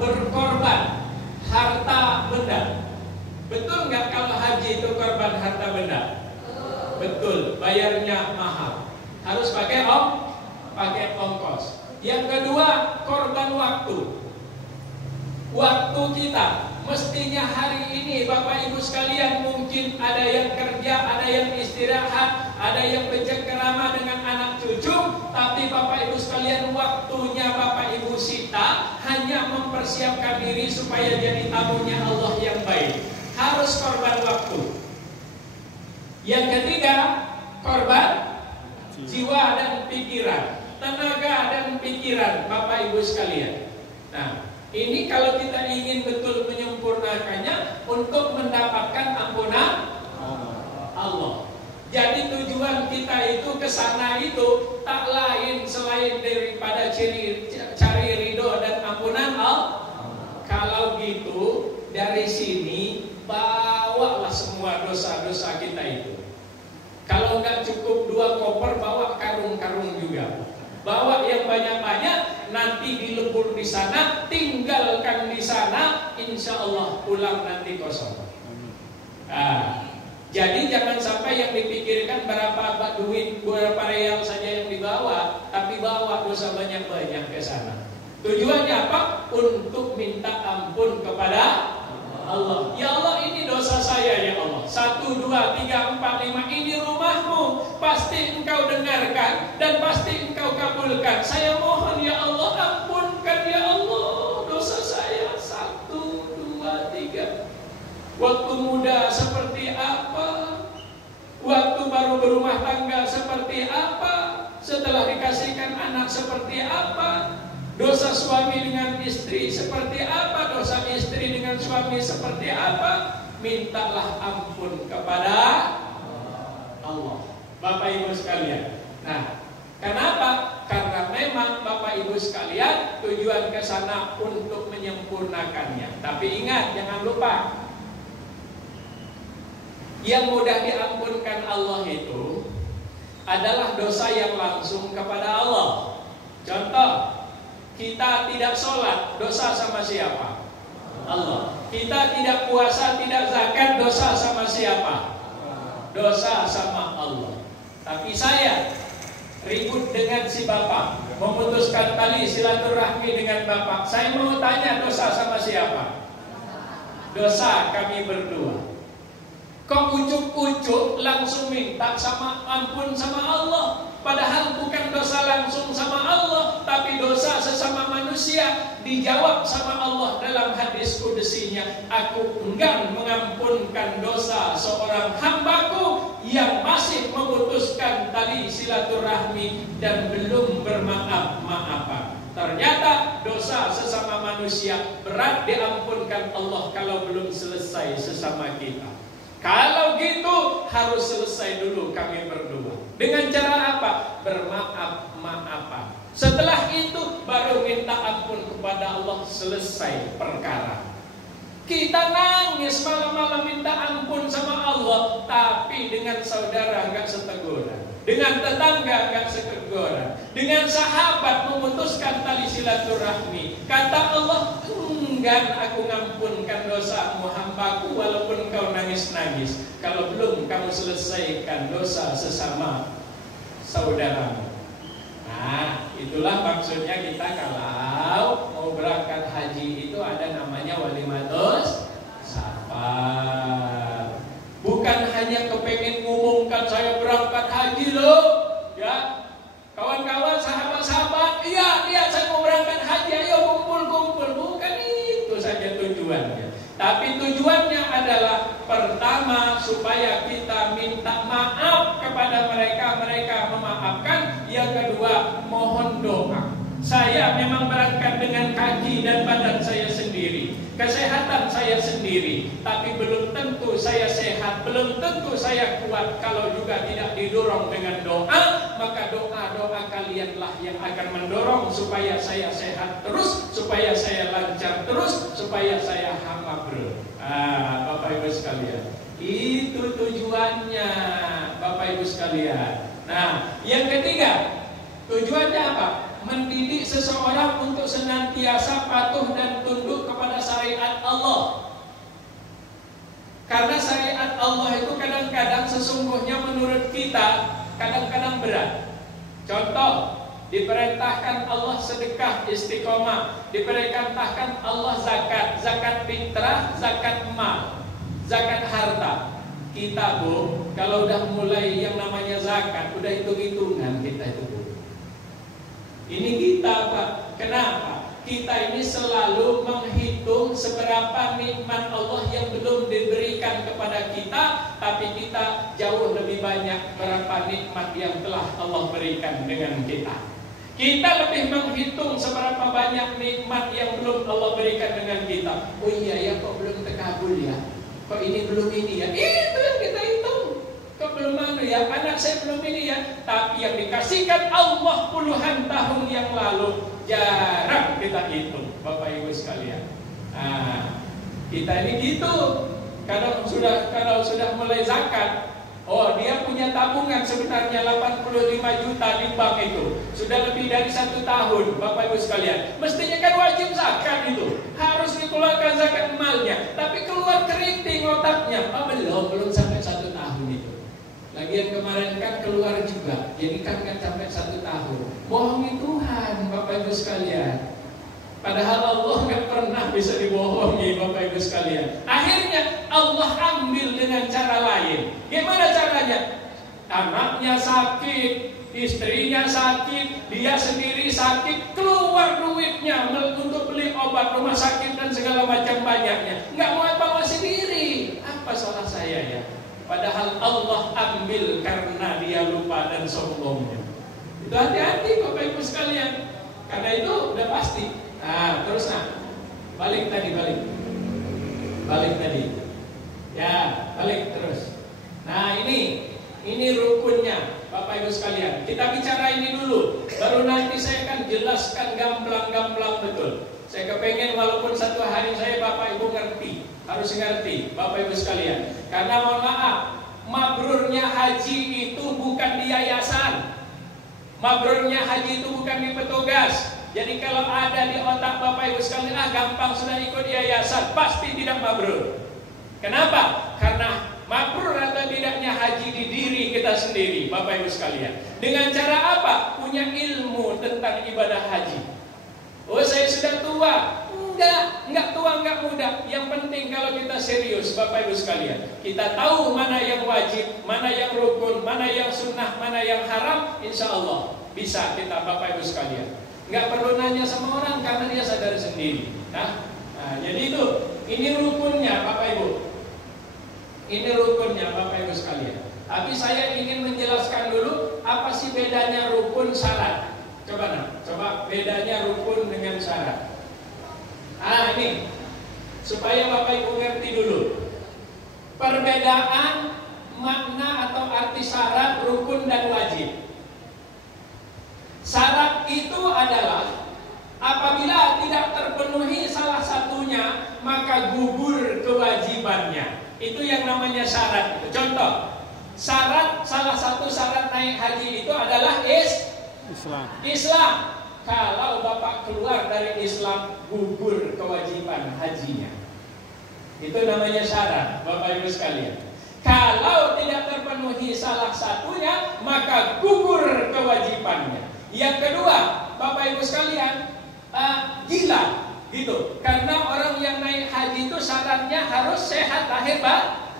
berkorban harta benda. Betul nggak kalau haji itu korban harta benda? Betul, bayarnya mahal. Harus pakai ongkos. Yang kedua, korban waktu. Waktu kita. Mestinya hari ini Bapak Ibu sekalian mungkin ada yang kerja, ada yang istirahat, ada yang bercengkerama dengan anak cucu, tapi Bapak Ibu sekalian waktunya Bapak Ibu sita hanya mempersiapkan diri supaya jadi tamunya Allah yang baik. Harus korban waktu. Yang ketiga, korban jiwa dan pikiran, tenaga dan pikiran Bapak Ibu sekalian. Nah, ini kalau kita ingin betul menyempurnakannya untuk mendapatkan ampunan Allah. Jadi tujuan kita itu ke sana itu tak lain selain daripada cari ridho dan ampunan Allah. Kalau gitu dari sini bawalah semua dosa-dosa kita itu. Kalau nggak cukup 2 koper, bawa karung-karung juga. Bawa yang banyak-banyak, nanti dilebur di sana, tinggalkan di sana, insya Allah pulang nanti kosong. Jadi jangan sampai yang dipikirkan berapa duit, berapa real saja yang dibawa, tapi bawa dosa banyak-banyak ke sana. Tujuannya apa? Untuk minta ampun kepada Allah. Ya Allah, ini dosa saya ya Allah. 1, 2, 3, 4, 5, ini rumahmu. Pasti engkau dengarkan dan pasti engkau kabulkan. Saya mohon ya Allah, ampunkan ya Allah dosa saya. 1, 2, 3. Waktu muda seperti apa? Waktu baru berumah tangga seperti apa? Setelah dikasihkan anak seperti apa? Dosa suami dengan istri seperti apa? Dosa istri dengan suami seperti apa? Mintalah ampun kepada Allah, Bapak Ibu sekalian. Nah, kenapa? Karena memang Bapak Ibu sekalian tujuan ke sana untuk menyempurnakannya. Tapi ingat, jangan lupa, yang mudah diampunkan Allah itu adalah dosa yang langsung kepada Allah. Contoh, kita tidak sholat, dosa sama siapa? Allah. Kita tidak puasa, tidak zakat, dosa sama siapa? Dosa sama Allah. Tapi saya ribut dengan si bapak, memutuskan tali silaturahmi dengan bapak. Saya mau tanya, dosa sama siapa? Dosa kami berdua. Kok ujuk-ujuk langsung minta sama ampun sama Allah? Padahal bukan dosa langsung sama Allah, tapi dosa sesama manusia. Dijawab sama Allah dalam hadis kudusinya, aku enggan mengampunkan dosa seorang hambaku yang masih memutuskan tali silaturahmi dan belum bermaaf-maafan. Ternyata dosa sesama manusia berat diampunkan Allah kalau belum selesai sesama kita. Kalau gitu harus selesai dulu kami berdua. Dengan cara apa? Bermaaf-maafan. Setelah itu baru minta ampun kepada Allah, selesai perkara. Kita nangis malam-malam minta ampun sama Allah, tapi dengan saudara nggak seteguran, dengan tetangga nggak seteguran, dengan sahabat memutuskan tali silaturahmi. Kata Allah, enggan aku ngampunkan dosamu hambaku walaupun kau nangis-nangis, kalau belum kamu selesaikan dosa sesama saudaramu. Nah, itulah maksudnya kita kalau mau berangkat haji itu ada namanya walimatus safar. Bukan hanya kepengen ngumumkan saya berangkat haji loh, ya. Kawan-kawan, sahabat-sahabat, iya saya mau berangkat haji, ayo kumpul-kumpul. Bukan itu saja tujuannya. Tapi tujuannya adalah pertama supaya kita minta maaf kepada mereka, mereka memaafkan. Yang kedua, mohon doa. Saya memang berangkat dengan kaki dan badan saya sendiri, kesehatan saya sendiri, tapi belum tentu saya sehat, belum tentu saya kuat kalau juga tidak didorong dengan doa. Maka doa-doa kalianlah yang akan mendorong supaya saya sehat terus, supaya saya lancar terus, supaya saya hamabrul. Bapak Ibu sekalian, itu tujuannya Bapak Ibu sekalian. Nah, yang ketiga, tujuannya apa? mendidik seseorang untuk senantiasa patuh dan tunduk kepada syariat Allah. Karena syariat Allah itu kadang-kadang sesungguhnya menurut kita kadang-kadang berat. Contoh, diperintahkan Allah sedekah istiqomah, diperintahkan Allah zakat, zakat fitrah, zakat mal, zakat harta. Kita Bu, kalau udah mulai yang namanya zakat, udah hitung-hitungan kita itu Bu. Ini kita Pak, kenapa? Kita ini selalu menghitung seberapa nikmat Allah yang belum diberikan kepada kita, tapi kita jauh lebih banyak berapa nikmat yang telah Allah berikan dengan kita. Kita lebih menghitung seberapa banyak nikmat yang belum Allah berikan dengan kita. Oh iya ya, kok belum terkabul ya? Kok ini belum ini ya? Itu yang kita hitung. Kok belum anu ya? Anak saya belum ini ya? Tapi yang dikasihkan Allah puluhan tahun yang lalu jarang kita hitung, Bapak Ibu sekalian. Nah, kita ini gitu. Kalau sudah mulai zakat, oh dia punya tabungan sebenarnya 85 juta di bank itu. Sudah lebih dari 1 tahun, Bapak Ibu sekalian. Mestinya kan wajib zakat itu. Harus dikeluarkan zakat emalnya. Tapi keluar keriting otaknya. Oh belum sampai 1 tahun itu. Lagian kemarin kan keluar juga, jadi kan sampai 1 tahun. Bohongi Tuhan, Bapak Ibu sekalian. Padahal Allah nggak pernah bisa dibohongi, Bapak Ibu sekalian. Akhirnya Allah ambil dengan cara lain. Gimana caranya? Anaknya sakit, istrinya sakit, dia sendiri sakit, keluar duitnya untuk beli obat rumah sakit dan segala macam banyaknya. Nggak mau evaluasi diri. Apa salah saya ya? Padahal Allah ambil karena dia lupa dan sombongnya. Itu hati-hati Bapak Ibu sekalian. Karena itu udah pasti. Nah, terus balik tadi. Ya, balik terus. Nah, ini rukunnya Bapak Ibu sekalian. Kita bicara ini dulu. Baru nanti saya akan jelaskan gamblang-gamblang betul. Saya kepengen walaupun 1 hari saya Bapak Ibu ngerti. Harus ngerti Bapak Ibu sekalian. Karena mohon maaf, mabrurnya haji itu bukan di yayasan. Mabrurnya haji itu bukan di petugas. Jadi kalau ada di otak Bapak Ibu sekalian, gampang sudah ikut yayasan, pasti tidak mabrur. Kenapa? Karena mabrur atau tidaknya haji di diri kita sendiri, Bapak Ibu sekalian. Dengan cara apa? Punya ilmu tentang ibadah haji. Oh saya sudah tua. Enggak tua, enggak muda. Yang penting kalau kita serius, Bapak Ibu sekalian, kita tahu mana yang wajib, mana yang rukun, mana yang sunnah, mana yang haram. Insya Allah bisa kita, Bapak Ibu sekalian. Enggak perlu nanya sama orang karena dia sadar sendiri. Nah, jadi itu, ini rukunnya, Bapak Ibu. Ini rukunnya, Bapak Ibu sekalian. Tapi saya ingin menjelaskan dulu apa sih bedanya rukun syarat. Coba bedanya rukun dengan syarat. Ini supaya Bapak Ibu ngerti dulu perbedaan makna atau arti syarat, rukun dan wajib. Syarat itu adalah apabila tidak terpenuhi salah satunya maka gugur kewajibannya. Itu yang namanya syarat. Contoh, syarat, salah satu syarat naik haji itu adalah Islam. Kalau Bapak keluar dari Islam, gugur kewajiban hajinya. Itu namanya syarat, Bapak Ibu sekalian. Kalau tidak terpenuhi salah satunya, maka gugur kewajibannya. Yang kedua, Bapak Ibu sekalian, gila, gitu. Karena orang yang naik haji itu syaratnya harus sehat lahir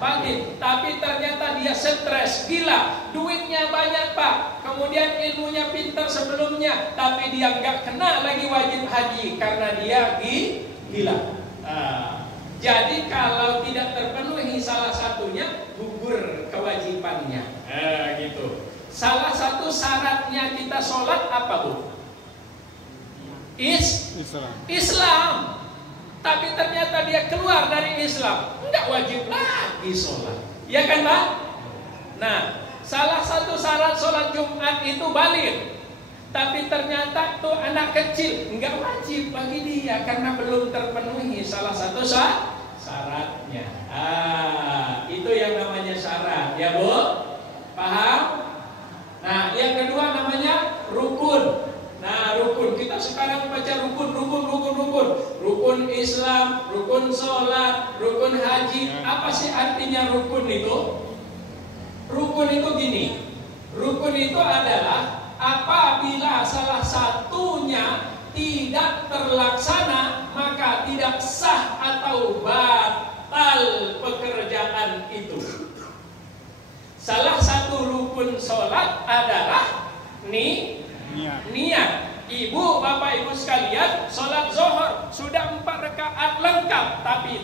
batin. Tapi ternyata dia stres, gila, duitnya banyak Pak, kemudian ilmunya pintar sebelumnya, tapi dia nggak kena lagi wajib haji karena dia gila. Jadi kalau tidak terpenuhi salah satunya, gugur kewajibannya. Gitu. Salah satu syaratnya kita sholat apa Bu? Islam. Tapi ternyata dia keluar dari Islam, enggak wajib lagi sholat. Ya kan Pak? Nah, salah satu syarat sholat Jumat itu baligh. Tapi ternyata tuh anak kecil, enggak wajib bagi dia karena belum terpenuhi salah satu syaratnya. Itu yang namanya syarat, ya Bu? Paham? Nah, yang kedua namanya rukun. Nah, rukun rukun Islam, rukun sholat, rukun haji. Apa sih artinya rukun itu? Rukun itu gini, rukun itu adalah apabila salah satunya tidak terlaksana, maka tidak sah atau batal pekerjaan itu. Salah satu rukun sholat adalah niat. Ibu, bapak, ibu sekalian, sholat zuhur sudah 4 rakaat lengkap, tapi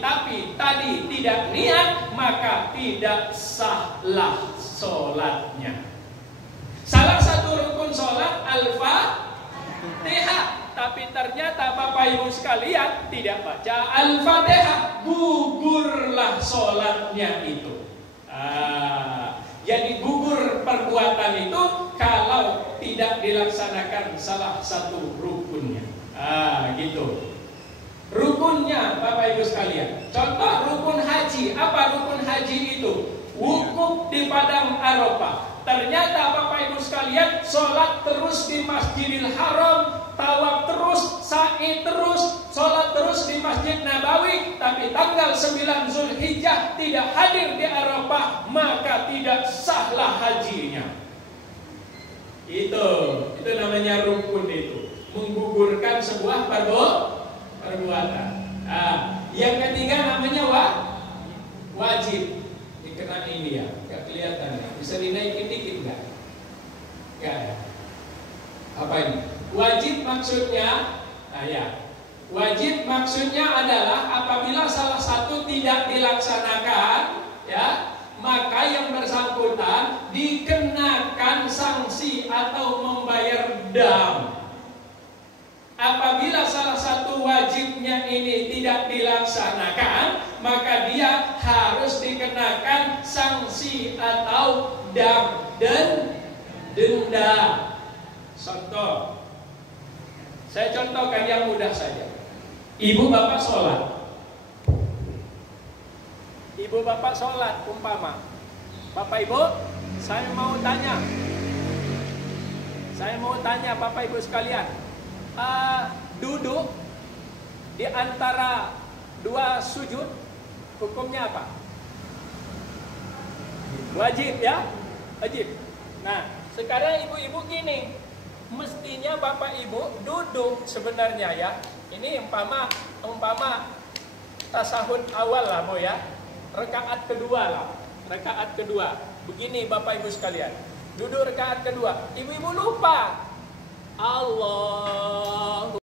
tadi tidak niat, maka tidak sahlah sholatnya. Salah satu rukun sholat Al-Fatihah, tapi ternyata bapak ibu sekalian tidak baca Al-Fatihah, gugurlah sholatnya itu. Jadi gugur perbuatan itu kalau tidak dilaksanakan salah satu rukunnya. Gitu. Rukunnya Bapak Ibu sekalian. Contoh rukun haji. Apa rukun haji itu? Wukuf di padang Arafah. Ternyata Bapak Ibu sekalian sholat terus di Masjidil Haram, tawaf terus, sa'i terus, sholat terus di Masjid Nabawi, tapi tanggal 9 Zulhijjah tidak hadir di Arafah, maka tidak sahlah hajinya. Itu namanya rukun itu, menggugurkan sebuah perbuatan. Yang ketiga namanya wajib. Dikena ini ya, nggak kelihatan ya. Bisa dinaikin dikit nggak? Nggak ya. Apa ini? Wajib maksudnya, wajib maksudnya adalah apabila salah satu tidak dilaksanakan, ya, maka yang bersangkutan dikenakan sanksi atau membayar dam. Apabila salah satu wajibnya ini tidak dilaksanakan, maka dia harus dikenakan sanksi atau dam dan denda. Contoh, saya contohkan yang mudah saja. Ibu bapak sholat. Ibu bapak sholat umpama. Bapak ibu, saya mau tanya bapak ibu sekalian. Duduk di antara 2 sujud, hukumnya apa? Wajib ya? Wajib. Nah, sekarang ibu-ibu gini, mestinya bapak ibu duduk sebenarnya ya. Ini umpama tasahud awal lah mau ya. Rakaat kedua lah. Rakaat kedua. Begini bapak ibu sekalian. Duduk rakaat kedua. Ibu-ibu lupa. Allah